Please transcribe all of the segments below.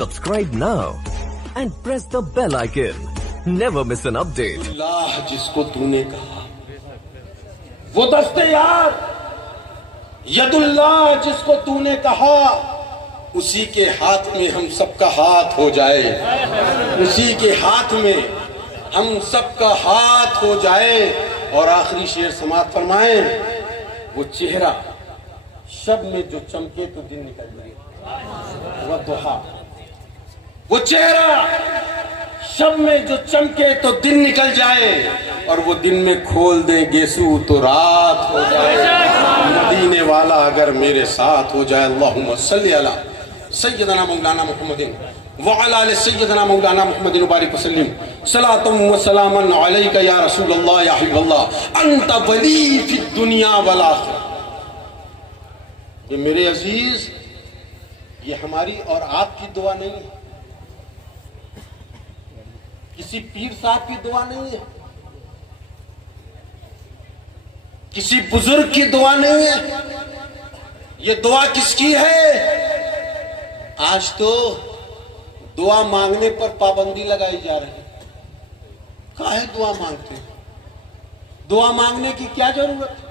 Subscribe now and press the bell icon. Never miss an update. اللہ جس کو تو نے کہا وہ دستے یار، ید اللہ جس کو تو نے کہا اسی کے ہاتھ میں ہم سب کا ہاتھ ہو جائے، اسی کے ہاتھ میں ہم سب کا ہاتھ ہو جائے۔ اور آخری شعر سماعت فرمائیں، وہ چہرہ شب میں جو چمکے تو دن نکل جائے، والضحیٰ، وہ چہرہ شب میں جو چمکے تو دن نکل جائے، اور وہ دن میں کھول دے گیسو تو رات ہو جائے۔ مدینے والا اگر میرے ساتھ ہو جائے، اللہم صلی علی سیدنا مولانا محمد وعلی آل سیدنا مولانا محمد مبارک وسلم، صلاۃ و سلاما علیک یا رسول اللہ یا حبیب اللہ، انت ولی فی الدنیا والآخرہ۔ یہ میرے عزیز، یہ ہماری اور آپ کی دعا نہیں ہے، کسی پیر صاحب کی دعا نہیں ہے، کسی بزرگ کی دعا نہیں ہے۔ یہ دعا کس کی ہے؟ آج تو دعا مانگنے پر پابندی لگائی جا رہی ہے۔ کاہے دعا مانگتے ہیں؟ دعا مانگنے کی کیا ضرورت ہے؟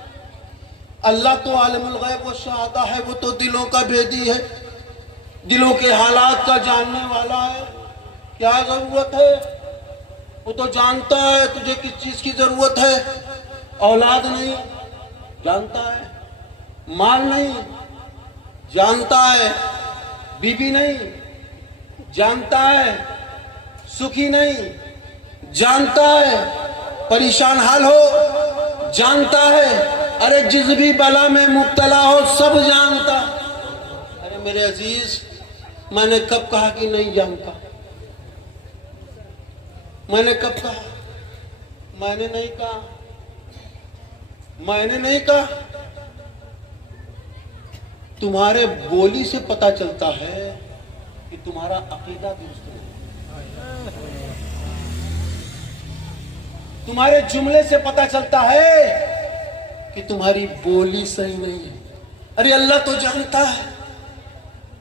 اللہ تو عالم الغیب و شہادہ ہے، وہ تو دلوں کا بھیدی ہے، دلوں کے حالات کا جاننے والا ہے۔ کیا ضرورت ہے؟ وہ تو جانتا ہے تجھے کس چیز کی ضرورت ہے۔ اولاد نہیں جانتا ہے، مال نہیں جانتا ہے، بیوی نہیں جانتا ہے، سکھی نہیں جانتا ہے، پریشان حال ہو جانتا ہے، ارے جس بھی بلا میں مبتلا ہو سب جانتا۔ ارے میرے عزیز، میں نے کب کہا کہ نہیں جانتا؟ میں نے کب کہا؟ میں نے نہیں کہا، میں نے نہیں کہا۔ تمہارے بولی سے پتہ چلتا ہے کہ تمہارا عقیدہ درست نہیں، تمہارے جملے سے پتہ چلتا ہے کہ تمہاری بولی صحیح نہیں ہے۔ ارے اللہ تو جانتا ہے،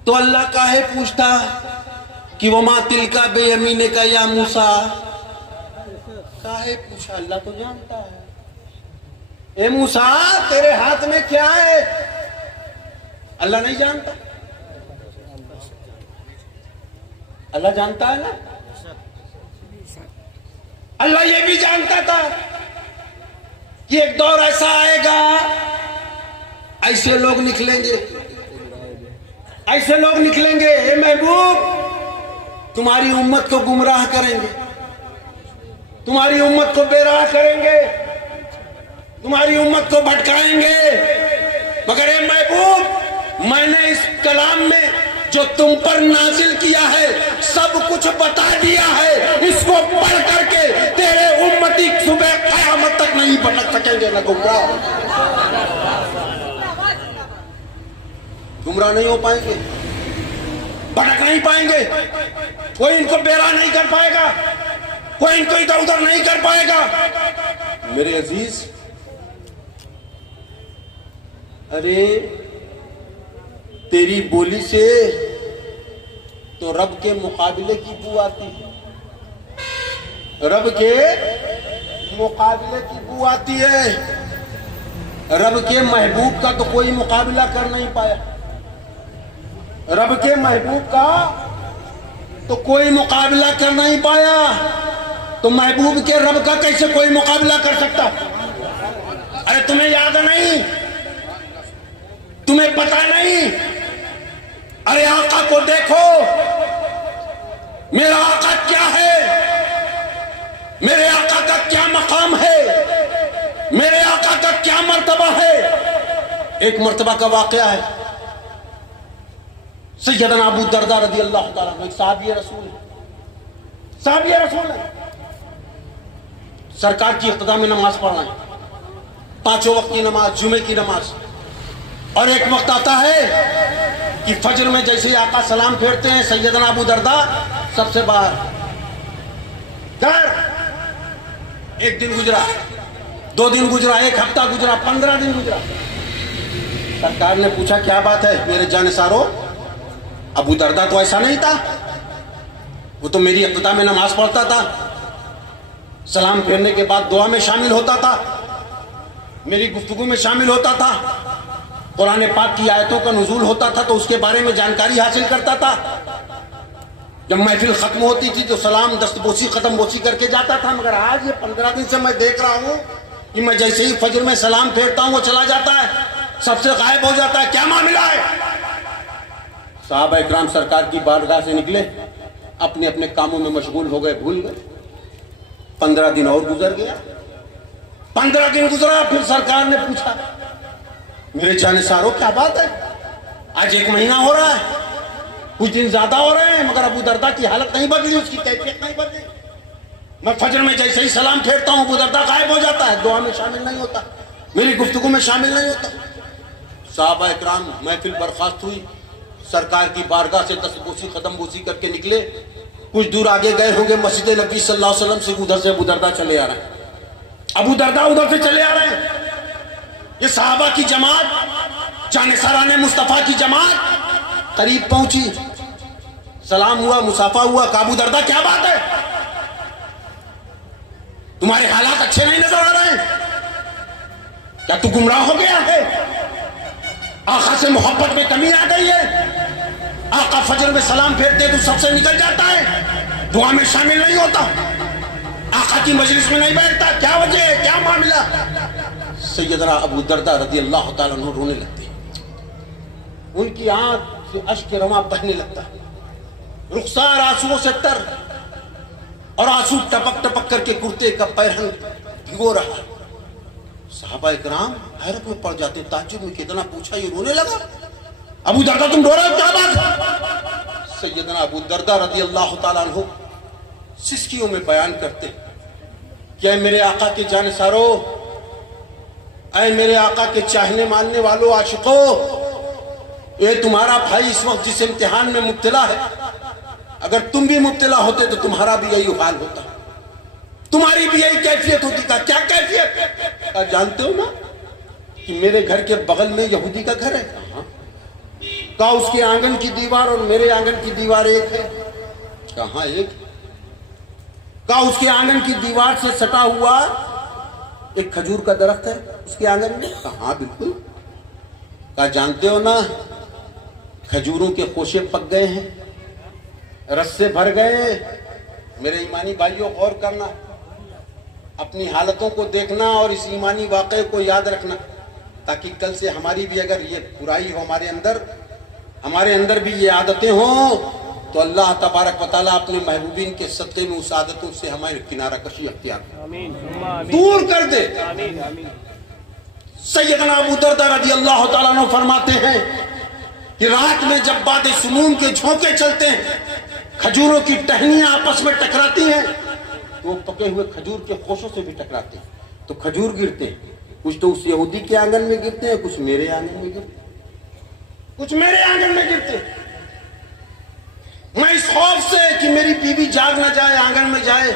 تو اللہ کاہے پوچھتا کہ وما تلک بیمینک یا موسیٰ؟ کاہے پوچھا؟ اللہ تو جانتا ہے۔ اے موسیٰ تیرے ہاتھ میں کیا ہے؟ اللہ نہیں جانتا؟ اللہ جانتا ہے نا۔ اللہ یہ بھی جانتا تھا کہ ایک دور ایسا آئے گا، ایسے لوگ نکلیں گے، ایسے لوگ نکلیں گے اے محبوب، تمہاری امت کو گمراہ کریں گے، تمہاری امت کو بے راہ کریں گے، تمہاری امت کو بھٹکائیں گے، مگر اے محبوب میں نے اس کلام میں جو تم پر نازل کیا ہے سب کچھ بتا دیا ہے۔ اس کو پڑھ کر کے تیرے امتی صبح قیامت تک نہیں بھٹک سکیں گے، نہ گمراہ نہیں ہو پائیں گے، بھٹک نہیں پائیں گے، کوئی ان کو بے راہ نہیں کر پائے گا، کوئی ان کو ادھر ادھر نہیں کر پائے گا۔ میرے عزیز، ارے تیری بولی سے تو رب کے مقابلے کی بو آتی ہے، رب کے مقابلے کی بو آتی ہے۔ رب کے محبوب کا تو کوئی مقابلہ کر نہیں پایا، رب کے محبوب کا تو کوئی مقابلہ کر نہیں پایا، تو محبوب کے رب کا کیسے کوئی مقابلہ کر سکتا؟ ارے تمہیں یاد نہیں؟ تمہیں پتہ نہیں؟ ارے آقا کو دیکھو، میرا آقا کیا ہے، میرے آقا کا کیا مقام ہے، میرے آقا کا کیا مرتبہ ہے۔ ایک مرتبہ کا واقعہ ہے، سیدنا ابو درداء رضی اللہ تعالیٰ عنہ، ایک صحابی رسول ہے، صحابی رسول ہے، سرکار کی اقتداء میں نماز پڑھ رہے ہیں، پانچوں وقت کی نماز، جمعے کی نماز، اور ایک وقت آتا ہے کہ فجر میں جیسے آقا سلام پھیرتے ہیں، سیدنا ابو درداء سب سے باہر گھر۔ ایک دن گزرا، 2 دن گزرا، 1 ہفتہ گزرا، 15 دن گزرا۔ سرکار نے پوچھا کیا بات ہے میرے جانثارو؟ ابو درداء تو ایسا نہیں تھا، وہ تو میری ابتدا میں نماز پڑھتا تھا, سلام پھیرنے کے بعد دعا میں شامل ہوتا تھا, میری گفتگو میں شامل ہوتا تھا, قرآن پاک کی آیتوں کا نزول ہوتا تھا تو اس کے بارے میں جانکاری حاصل کرتا تھا. جب محفل ختم ہوتی تھی تو سلام دست بوسی قدم بوسی کر کے جاتا تھا. مگر آج یہ 15 دن سے میں دیکھ رہا ہوں کہ میں جیسے ہی فجر میں سلام پھیرتا ہوں وہ چلا جاتا ہے, سب سے غائب ہو جاتا ہے. کیا معاملہ ہے؟ صحابہ اکرام سرکار کی بارگاہ سے نکلے, اپنے اپنے کاموں میں مشغول ہو گئے, بھول گئے. 15 دن اور گزر گیا. 15 دن گزرا, پھر سرکار نے پوچھا میرے جانے ساروں کیا بات ہے؟ آج 1 مہینہ ہو رہا ہے, کچھ دن زیادہ ہو رہے ہیں مگر ابو دردہ کی حالت نہیں بدلی, اس کی کیفیت نہیں بدلی. میں فجر میں جیسے ہی سلام پھیرتا ہوں ابو دردہ غائب ہو جاتا ہے, دعا میں شامل نہیں ہوتا, میری گفتگو میں شامل نہیں ہوتا. صحابہ اکرام محفل برخاست ہوئی, سرکار کی بارگاہ سے دست بوسی قدم بوسی کر کے نکلے. کچھ دور آگے گئے ہوں گے, مسجد نبی صلی اللہ علیہ وسلم سے ادھر سے ابو دردہ چلے آ رہے ہیں, ابو دردہ ادھر سے چلے آ رہے ہیں. یہ صحابہ کی جماعت, جانثاران مصطفیٰ کی جماعت قریب پہنچی, سلام ہوا, مصافحہ ہوا. ابو دردہ کیا بات ہے, تمہارے حالات اچھے نہیں نظر آ رہے ہیں, کیا تو گمراہ ہو گیا ہے؟ آقا سے محبت میں کمی آ گئی ہے؟ آقا فجر میں سلام پھیرتے تو سب سے نکل جاتا ہے, دعا میں شامل نہیں ہوتا, آقا کی مجلس میں نہیں بیٹھتا, کیا وجہ ہے, کیا معاملہ؟ سیدنا ابو دردہ رضی اللہ تعالیٰ عنہ رونے لگتے ہیں, ان کی آنکھ سے اشک رواں بہنے لگتا ہے, رخسار آنسوؤں سے تر, اور آنسو ٹپک ٹپک کر کے کرتے کا پیرہن بھگو رہا. صحابہ اکرام حیرت میں پڑ جاتے, تعجب میں کتنا پوچھا, یہ رونے لگا. ابو دردہ تم رو رہے ہو, کیا بات ہے؟ سیدنا ابو دردہ رضی اللہ تعالیٰ عنہ سسکیوں میں بیان کرتے کہ اے میرے آقا کے جانثارو, اے میرے آقا کے چاہنے ماننے والوں, عاشقوں, یہ تمہارا بھائی اس وقت جس امتحان میں مبتلا ہے, اگر تم بھی مبتلا ہوتے تو تمہارا بھی یہی حال ہوتا, تمہاری بھی یہی کیفیت ہوتی. کا کیا کیفیت؟ جانتے ہو نا کہ میرے گھر کے بغل میں یہودی کا گھر ہے. کہا اس کے آنگن کی دیوار اور میرے آنگن کی دیوار ایک ہے. کہاں ایک؟ کہا اس کے آنگن کی دیوار سے سٹا ہوا ایک کھجور کا درخت ہے اس کے آنگن میں. کہاں بالکل. کہا جانتے ہو نا کھجوروں کے خوشے پک گئے ہیں, رس سے بھر گئے. میرے ایمانی بھائیوں غور کرنا, اپنی حالتوں کو دیکھنا اور اس ایمانی واقعے کو یاد رکھنا, تاکہ کل سے ہماری بھی اگر یہ برائی ہو ہمارے اندر بھی یہ عادتیں ہوں تو اللہ تبارک و تعالیٰ اپنے محبوبین کے صدقے میں اس عادتوں سے ہمارے کنارہ کشی اختیار دور کر دے. سیدنا ابو دردہ رضی اللہ تعالیٰ عنہ فرماتے ہیں کہ رات میں جب باد سموم کے جھونکے چلتے ہیں, کھجوروں کی ٹہنیاں آپس میں ٹکراتی ہیں, وہ پکے ہوئے کھجور کے خوشوں سے بھی ٹکراتے ہیں تو کھجور گرتے ہیں. کچھ تو اس یہودی کے آنگن میں گرتے ہیں, کچھ میرے آنگن میں گرتے ہیں, کچھ میرے آنگن میں گرتے ہیں. میں اس خوف سے کہ میری بیوی جاگ نہ جائے, آنگن میں جائے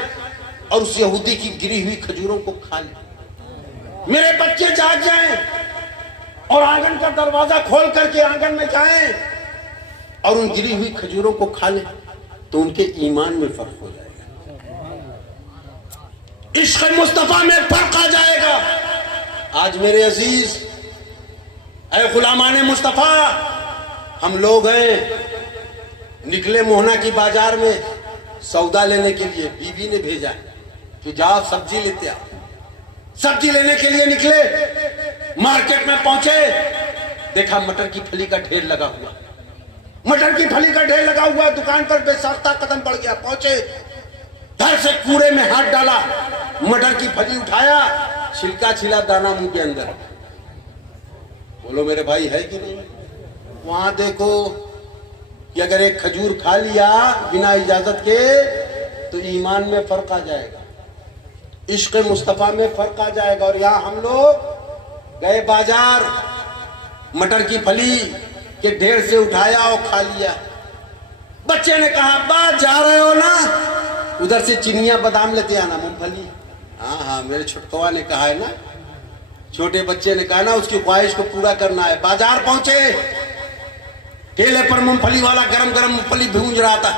اور اس یہودی کی گری ہوئی کھجوروں کو کھا لے, میرے بچے جاگ جائیں اور آنگن کا دروازہ کھول کر کے آنگن میں جائیں اور ان گری ہوئی کھجوروں کو کھا لیں, تو ان کے ایمان میں فرق ہو جائے گا, عشق مصطفیٰ میں فرق آ جائے گا. آج میرے عزیز, اے غلامان مصطفیٰ, ہم لوگ ہیں نکلے موہنا کی بازار میں سودا لینے کے لیے, بیوی نے بھیجا کہ جاؤ سبزی لیتے آؤ. سبزی لینے کے لیے نکلے, مارکیٹ میں پہنچے, دیکھا مٹر کی پھلی کا ڈھیر لگا ہوا, مٹر کی پھلی کا ڈھیر لگا ہوا. دکان پر بے ساختہ قدم پڑ گیا, پہنچے, دھر سے کوڑے میں ہاتھ ڈالا, مٹر کی پھلی اٹھایا, چھلکا چھلا دانا منہ کے اندر. بولو میرے بھائی ہے کہ نہیں؟ وہاں دیکھو کہ اگر ایک کھجور کھا لیا بنا اجازت کے تو ایمان میں فرق آ جائے گا, عشق مصطفیٰ میں فرق آ جائے گا. اور یہاں ہم لوگ گئے بازار, مٹر کی پھلی کے ڈھیر سے اٹھایا اور کھا لیا. بچے نے کہا ابا جا رہے ہو نا, ادھر سے چنیاں بادام لیتے آنا, مونگ پھلی. ہاں میرے چھٹکوا نے کہا ہے نا, چھوٹے بچے نے کہا نا اس کی خواہش کو پورا کرنا ہے. بازار پہنچے, ٹھیلے پر مونگ پھلی والا گرم گرم مونگ پھلی بھونج رہا تھا.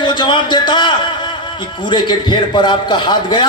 وہ جواب دیتا کہ کورے کے ڈھیر پر آپ کا ہاتھ گیا،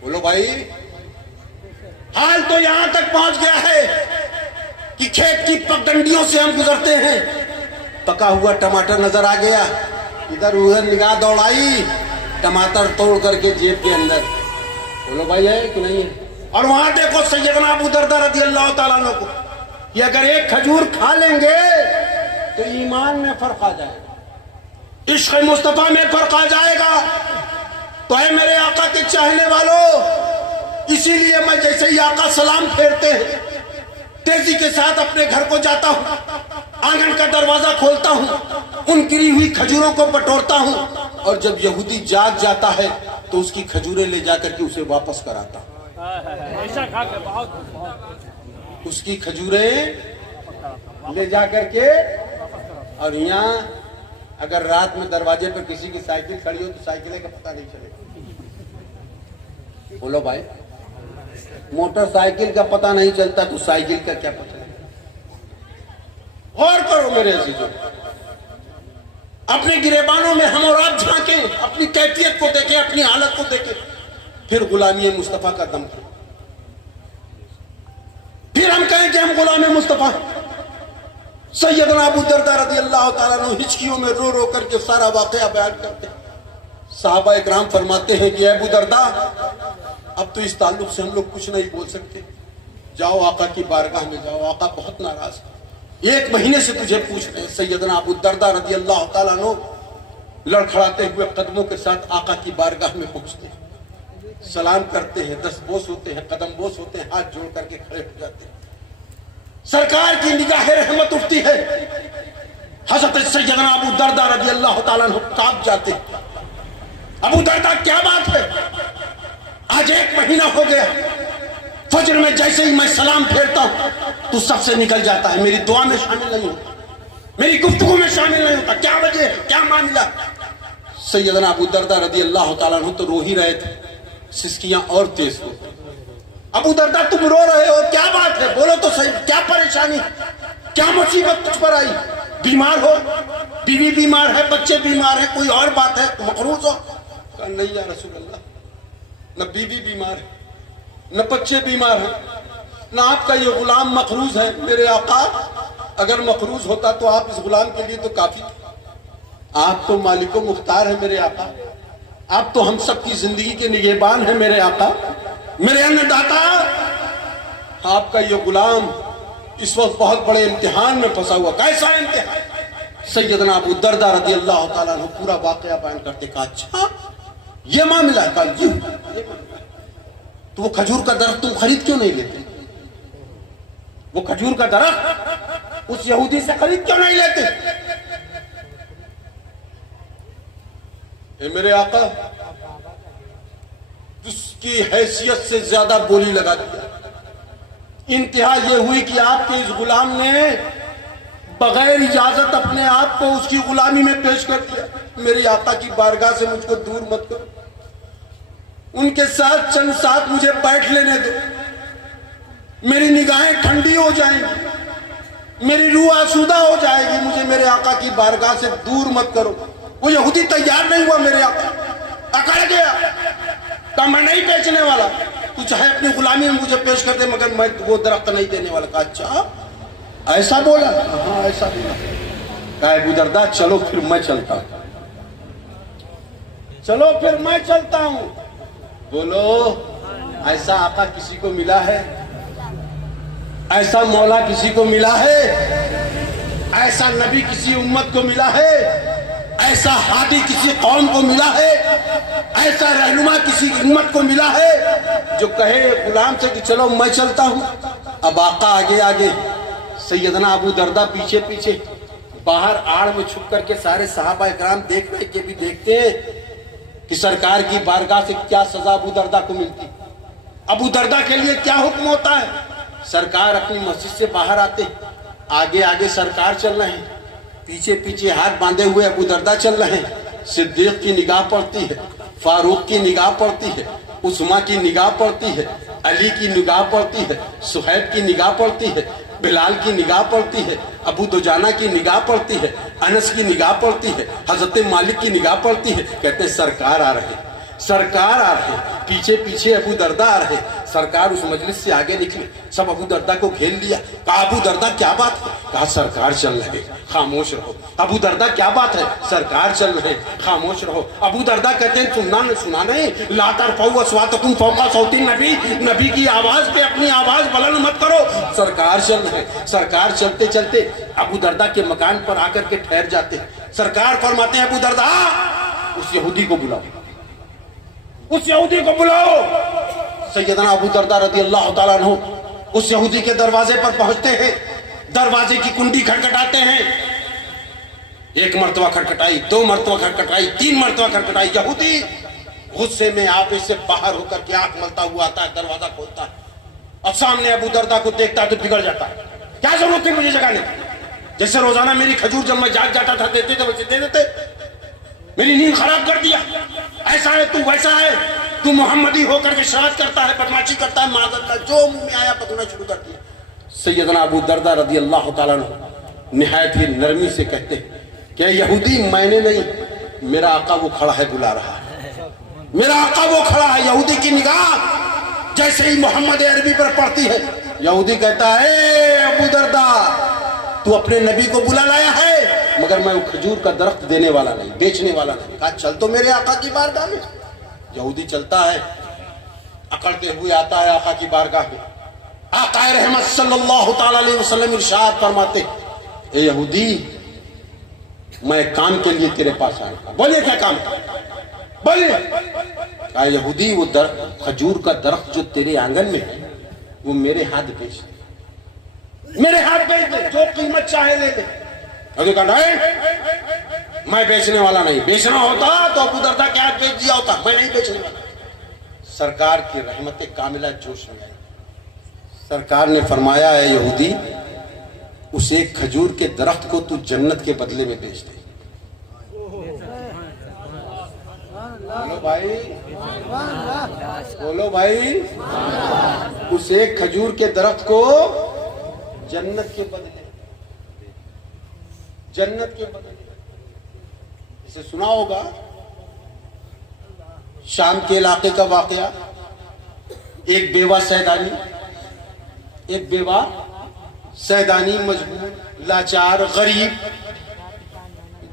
بولو بھائی، حال تو یہاں تک پہنچ گیا ہے کہ کھیت کی پگڈنڈیوں سے ہم گزرتے ہیں، پکا ہوا ٹماٹر نظر آ گیا، ادھر ادھر نگاہ دوڑائی، ٹماٹر توڑ کر کے جیب کے اندر۔ بولو بھائی ہے کہ نہیں ہے؟ اور وہاں دیکھو سیدنا ابو دردہ رضی اللہ تعالیٰ عنہ کو کہ اگر ایک کھجور کھا لیں گے تو ایمان میں فرق آ جائے گا، عشق مصطفیٰ میں فرق آ جائے گا۔ تو اے میرے آقا کے چاہنے والوں، اسی لیے میں جیسے ہی آقا سلام پھیرتے ہیں تیزی کے ساتھ اپنے گھر کو جاتا ہوں، آنگن کا دروازہ کھولتا ہوں، ان گری ہوئی کھجوروں کو بٹورتا ہوں، اور جب یہودی جاگ جاتا ہے تو اس کی کھجوریں لے جا کر کے اسے واپس کراتا ہوں۔ اس کی کھجوریں لے جا کر کے، اور یہاں اگر رات میں دروازے پر کسی کی سائیکل کھڑی ہو تو سائیکلیں کا پتہ نہیں چلے گا۔ بولو بھائی، موٹر سائیکل کا پتہ نہیں چلتا تو سائیکل کا کیا پتہ؟ غور کرو میرے عزیزوں، اپنے گریبانوں میں ہم اور آپ جھانکیں، اپنی کیفیت کو دیکھیں، اپنی حالت کو دیکھیں، پھر غلامی مصطفیٰ کا دم کریں، پھر ہم کہیں کہ ہم غلام مصطفیٰ۔ سیدنا ابو دردہ رضی اللہ تعالیٰ عنہ ہچکیوں میں رو رو کر کے سارا واقعہ بیان کرتے ہیں۔ صحابہ اکرام فرماتے ہیں کہ اے ابو دردہ، اب تو اس تعلق سے ہم لوگ کچھ نہیں بول سکتے، جاؤ آقا کی بارگاہ میں جاؤ، آقا بہت ناراض ہے، 1 مہینے سے تجھے پوچھ رہے ہیں۔ سیدنا ابو دردہ رضی اللہ تعالیٰ عنہ لڑکھڑاتے ہوئے قدموں کے ساتھ آقا کی بارگاہ میں پہنچتے ہیں، سلام کرتے ہیں، دست بوس ہوتے ہیں، قدم بوس ہوتے ہیں، ہاتھ جوڑ کر کے کھڑے ہو جاتے ہیں۔ سرکار کی نگاہ رحمت اٹھتی ہے، حضرت سیدنا ابو دردہ رضی اللہ تعالیٰ عنہ کانپ جاتے ہیں۔ ابو دردہ کیا بات ہے؟ آج 1 مہینہ ہو گیا، فجر میں جیسے ہی میں سلام پھیرتا ہوں تو سب سے نکل جاتا ہے، میری دعا میں شامل نہیں ہوتا، میری گفتگو میں شامل نہیں ہوتا، کیا وجہ ہے؟ کیا معاملہ؟ سیدنا ابو دردہ رضی اللہ تعالیٰ عنہ تو رو ہی رہے تھے، سسکیاں اور تیز ہو۔ ابو دردہ تم رو رہے ہو، کیا بات ہے؟ بولو تو صحیح، کیا پریشانی، کیا مصیبت تجھ پر آئی؟ بیمار ہو؟ بیوی بیمار ہے، بچے بیمار ہیں، کوئی اور بات ہے؟ مقروض ہو؟ کہا نہیں یا رسول اللہ، نہ بیوی بیمار ہے، نہ بچے بیمار ہیں، نہ آپ کا یہ غلام مقروض ہے۔ میرے آقا، اگر مقروض ہوتا تو آپ اس غلام کے لیے تو کافی تھا، آپ تو مالک و مختار ہیں میرے آقا، آپ تو ہم سب کی زندگی کے نگہبان ہیں میرے آقا، میرے ان داتا۔ آپ کا یہ غلام اس وقت بہت بڑے امتحان میں پھنسا ہوا۔ کیسا امتحان؟ سیدنا ابو دردہ رضی اللہ تعالیٰ عنہ پورا واقعہ بیان کرتے، کہا اچھا یہ معاملہ ہے؟ کہا جی یہ معاملہ ہے۔ تو وہ کھجور کا درخت تم خرید کیوں نہیں لیتے؟ وہ کھجور کا درخت اس یہودی سے خرید کیوں نہیں لیتے؟ اے میرے آقا، جس کی حیثیت سے زیادہ بولی لگا دیا، انتہا یہ ہوئی کہ آپ کے اس غلام نے بغیر اجازت اپنے آپ کو اس کی غلامی میں پیش کر دیا۔ میری آقا کی بارگاہ سے مجھ کو دور مت کرو، ان کے ساتھ چند ساتھ مجھے بیٹھ لینے دو، میری نگاہیں ٹھنڈی ہو جائیں گی، میری روح آسودہ ہو جائے گی، مجھے میرے آقا کی بارگاہ سے دور مت کرو۔ وہ یہودی تیار نہیں ہوا، میرے آقا اکڑ گیا، کہا میں نہیں بیچنے والا، تو چاہے اپنی غلامی میں مجھے پیش کر دے مگر میں وہ درخت نہیں دینے والا۔ کہا اچھا ایسا بولا؟ ہاں ایسا بولا۔ کہا ابو دردہ چلو پھر میں چلتا ہوں، چلو پھر میں چلتا ہوں۔ بولو ایسا آقا کسی کو ملا ہے؟ ایسا مولا کسی کو ملا ہے؟ ایسا نبی کسی امت کو ملا ہے؟ ایسا ہادی کسی قوم کو ملا ہے؟ ایسا رہنما کسی امت کو ملا ہے جو کہے غلام سے کہ چلو میں چلتا ہوں؟ اب آقا آگے آگے، سیدنا ابو دردہ پیچھے پیچھے، باہر آڑ میں چھپ کر کے سارے صحابہ اکرام دیکھ رہے کہ بھی دیکھتے ہیں کہ سرکار کی بارگاہ سے کیا سزا ابو دردہ کو ملتی، ابو دردہ کے لیے کیا حکم ہوتا ہے۔ سرکار اپنی مسجد سے باہر آتے، آگے آگے سرکار چل رہے ہیں، پیچھے پیچھے ہاتھ باندھے ہوئے ابو دردہ چل رہے ہیں۔ صدیق کی نگاہ پڑتی ہے، فاروق کی نگاہ پڑتی ہے، عثمان کی نگاہ پڑتی ہے، علی کی نگاہ پڑتی ہے، صہیب کی نگاہ پڑتی ہے، بلال کی نگاہ پڑتی ہے، ابو دجانہ کی نگاہ پڑتی ہے، انس کی نگاہ پڑتی ہے، حضرت مالک کی نگاہ پڑتی ہے، کہتے ہیں سرکار آ رہے، سرکار آ رہے، پیچھے پیچھے ابو دردہ آ رہے، سرکار اس مجلس سے آگے نکلے، سب ابو دردہ کو گھیر لیا، کہا ابو دردہ کیا بات ہے؟ کہا سرکار چل رہے، خاموش رہو۔ ابو دردہ کیا بات ہے؟ سرکار چل رہے، خاموش رہو۔ ابو دردہ کہتے ہیں سنا نہیں، لا ترفعوا اصواتکم فوق صوت النبی، نبی کی آواز پہ اپنی آواز بلند مت کرو۔ سرکار چل رہے، سرکار چلتے چلتے ابو دردہ کے مکان پر آ کر کے ٹھہر جاتے ہیں۔ سرکار فرماتے ہیں ابو دردہ اس یہودی کو بلاؤ، اس یہودی کو بلاؤ۔ سیدنا ابو دردہ رضی اللہ تعالیٰ عنہ اس یہودی کے دروازے پر پہنچتے ہیں، دروازے کی کنڈی کھٹکھٹاتے ہیں، ایک مرتبہ کھٹکھٹائی، دو مرتبہ کھٹکھٹائی، تین مرتبہ کھٹکھٹائی، یہودی غصے میں آپے سے باہر ہو کر کے آنکھ ملتا ہوا آتا ہے، دروازہ کھولتا ہے اور سامنے ابو دردہ کو دیکھتا ہے تو بگڑ جاتا ہے۔ کیا ضرورت تھی مجھے جگانے کی؟ جیسے روزانہ میری کھجور جب میں جاگ جاتا تھا دیتے تھے ویسے دے دیتے، میری نیند خراب کر دیا، ایسا ہے تو ویسا ہے، تو محمدی ہو کر کے شرارت کرتا ہے، بدماشی کرتا ہے، معاذ اللہ جو منہ میں آیا بکنا شروع کر دیا۔ سیدنا ابو دردہ رضی اللہ تعالیٰ عنہ نہایت ہی نرمی سے کہتے ہیں کہ یہودی میں نے نہیں، میرا آقا وہ کھڑا ہے بلا رہا ہے، میرا آقا وہ کھڑا ہے۔ یہودی کی نگاہ جیسے ہی محمد عربی پر پڑتی ہے، یہودی کہتا ہے اے ابو دردہ تو اپنے نبی کو بلا لایا ہے، مگر میں وہ کھجور کا درخت دینے والا نہیں، بیچنے والا نہیں۔ کہا چل تو میرے آقا کی بارگاہ میں۔ یہودی چلتا ہے، اکڑتے ہوئے آتا ہے آقا کی بارگاہ میں۔ آقا رحمت صلی اللہ تعالی علیہ وسلم ارشاد فرماتے اے یہودی میں کام کے لیے تیرے پاس آیا ہوں۔ بولیے کیا کام ہے؟ بولیے۔ کہا یہودی وہ کھجور کا درخت جو تیرے آنگن میں ہے وہ میرے ہاتھ بیچ دے، میرے ہاتھ بیچ دے، جو قیمت چاہے لے لے۔ یہودی کہا نہیں میں بیچنے والا نہیں، بیچنا ہوتا تو ابو دردہ کے ہاتھ بیچ دیا ہوتا، میں نہیں بیچنے والا۔ سرکار کی رحمت کاملہ جوش میں آئی، سرکار نے فرمایا ہے یہودی اس ایک کھجور کے درخت کو تو جنت کے بدلے میں بیچ دے۔ بولو بھائی، بولو بھائی، اس ایک کھجور کے درخت کو جنت کے بدلے، جنت کے بدلے۔ اسے سنا ہوگا شام کے علاقے کا واقعہ، ایک بیوہ سیدانی، ایک بیوہ سیدانی مجبور، لاچار، غریب،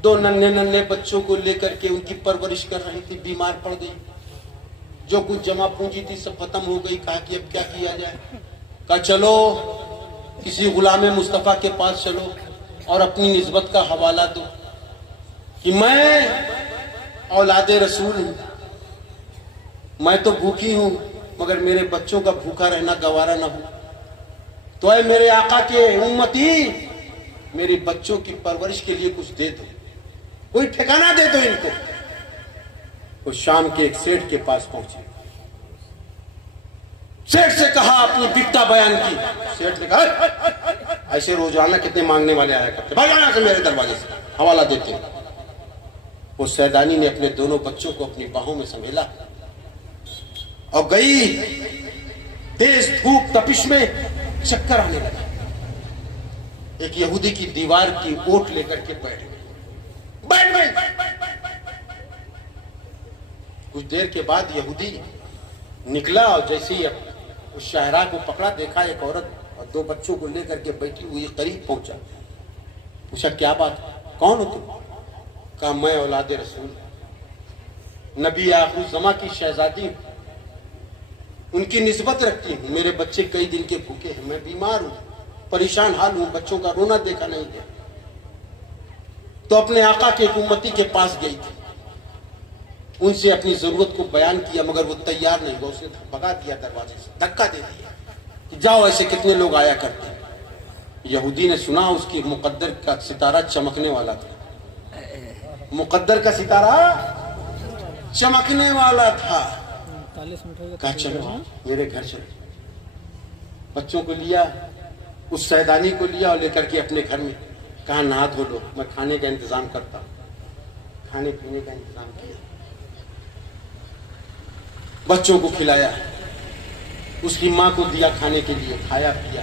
دو ننھے بچوں کو لے کر کے ان کی پرورش کر رہی تھی، بیمار پڑ گئی، جو کچھ جمع پونجی تھی سب ختم ہو گئی۔ کہا کہ اب کیا کیا جائے؟ کہا چلو کسی غلام مصطفیٰ کے پاس چلو اور اپنی نسبت کا حوالہ دو کہ میں اولاد رسول ہوں، میں تو بھوکی ہوں مگر میرے بچوں کا بھوکا رہنا گوارا نہ ہو، تو اے میرے آقا کے امتی میرے بچوں کی پرورش کے لیے کچھ دے دو، کوئی ٹھکانہ دے دو ان کو۔ وہ شام کے ایک سیٹھ کے پاس پہنچے، سیٹھ سے کہا اپنی بکتا بیان کی۔ سیٹھ نے کہا ایسے روزانہ کتنے مانگنے والے آیا کرتے، بھاگ آنا سے میرے دروازے سے حوالہ دیتے۔ وہ سیدانی نے اپنے دونوں بچوں کو اپنی باہوں میں سمیلا اور گئی، تیز دھوپ تپش میں چکر آنے لگا، ایک یہودی کی دیوار کی اوٹ لے کر کے بیٹھ گئی۔ کچھ دیر کے بعد یہودی نکلا اور جیسے ہی اس شاہراہ کو پکڑا، دیکھا ایک عورت اور دو بچوں کو لے کر کے بیٹھی ہوئی قریب پہنچا، پوچھا کیا بات، کون ہو تم؟ کہا میں اولاد رسول، نبی آخر الزماں کی شہزادی ہوں، ان کی نسبت رکھتی ہوں، میرے بچے کئی دن کے بھوکے ہیں، میں بیمار ہوں، پریشان حال ہوں، بچوں کا رونا دیکھا نہیں گیا۔ تو اپنے آقا کے ایک امتی کے پاس گئی تھی، ان سے اپنی ضرورت کو بیان کیا مگر وہ تیار نہیں ہوا، اس نے بھگا دیا دروازے سے، دھکا دے دیا کہ جاؤ، ایسے کتنے لوگ آیا کرتے ہیں۔ یہودی نے سنا اس کی مقدر کا ستارہ چمکنے والا تھا، مقدر کا ستارہ چمکنے والا تھا۔ کہا چلو میرے گھر چلو، بچوں کو لیا، اس سیدانی کو لیا اور لے کر کے اپنے گھر میں کہا نہا دھو لو، میں کھانے کا انتظام کرتا ہوں۔ کھانے پینے کا انتظام کیا، بچوں کو کھلایا، اس کی ماں کو دیا کھانے کے لیے، کھایا پیا،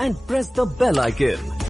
and press the bell icon.